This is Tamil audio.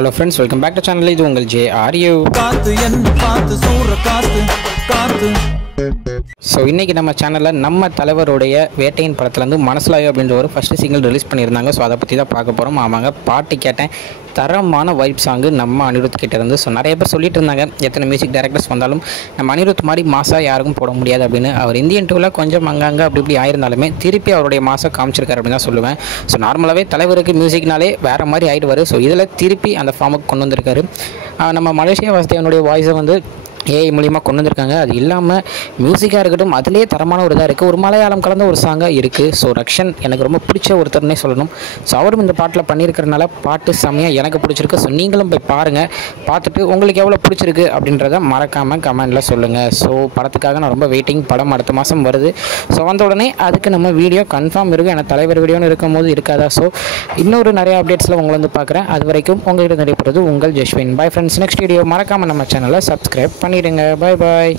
Hello friends, welcome back to channel. இது உங்கள் JRU. ஸோ இன்றைக்கி நம்ம சேனலில் நம்ம தலைவருடைய வேட்டையின் படத்துலேருந்து மனசிலாயோ அப்படின்ற ஒரு ஃபஸ்ட்டு சிங்கிள் ரிலீஸ் பண்ணியிருந்தாங்க. ஸோ அதை பற்றி தான் பார்க்க போகிறோம். ஆமாங்க, பாட்டு கேட்டேன், தரமான வைப் சாங்கு நம்ம அனிருத் கிட்டேருந்து. ஸோ நிறைய பேர் சொல்லிட்டு இருந்தாங்க, எத்தனை மியூசிக் டைரக்டர்ஸ் வந்தாலும் நம்ம அனிருத் மாதிரி மாசாக யாருக்கும் போட முடியாது அப்படின்னு. அவர் இந்தியன் டூவில் கொஞ்சம் அங்கங்கே அப்படி இப்படி ஆயிருந்தாலுமே திருப்பி அவருடைய மாசம் காமிச்சிருக்காரு அப்படின்னு தான் சொல்லுவேன். ஸோ நார்மலாகவே தலைவருக்கு மியூசிக்னாலே வேறு மாதிரி ஆகிடுவார். ஸோ இதில் திருப்பி அந்த ஃபார்முக்கு கொண்டு வந்திருக்காரு. நம்ம மலேசியா வாசுதேவனுடைய வாய்ஸை வந்து ஏஐ மூலியமாக கொண்டு வந்திருக்காங்க. அது இல்லாமல் மியூசிக்காக இருக்கட்டும், அதிலே தரமான ஒரு இதாக இருக்குது. ஒரு மலையாளம் கலந்த ஒரு சாங்காக இருக்குது. ஸோ ரக்ஷன் எனக்கு ரொம்ப பிடிச்ச ஒருத்தர்னே சொல்லணும். ஸோ அவரும் இந்த பாட்டில் பண்ணியிருக்கிறனால பாட்டு செம்மையாக எனக்கு பிடிச்சிருக்கு. ஸோ நீங்களும் போய் பாருங்கள், பார்த்துட்டு உங்களுக்கு எவ்வளோ பிடிச்சிருக்கு அப்படின்றத மறக்காமல் கமெண்டில் சொல்லுங்கள். ஸோ படத்துக்காக நான் ரொம்ப வெயிட்டிங். படம் அடுத்த மாதம் வருது. ஸோ வந்த உடனே அதுக்கு நம்ம வீடியோ கன்ஃபார்ம் இருக்கும். ஏன்னா தலைவர் வீடியோன்னு இருக்கும் போது இருக்காதா. ஸோ இன்னொரு நிறைய அப்டேட்ஸில் உங்களை வந்து பார்க்குறேன். அது வரைக்கும் உங்கள்கிட்ட நடைபெறுவது உங்கள் Jaswin. Bye friends. Next video மறக்காமல் நம்ம சேனலை சப்ஸ்கிரைப் பண்ணிடுங்க. பாய் பாய்.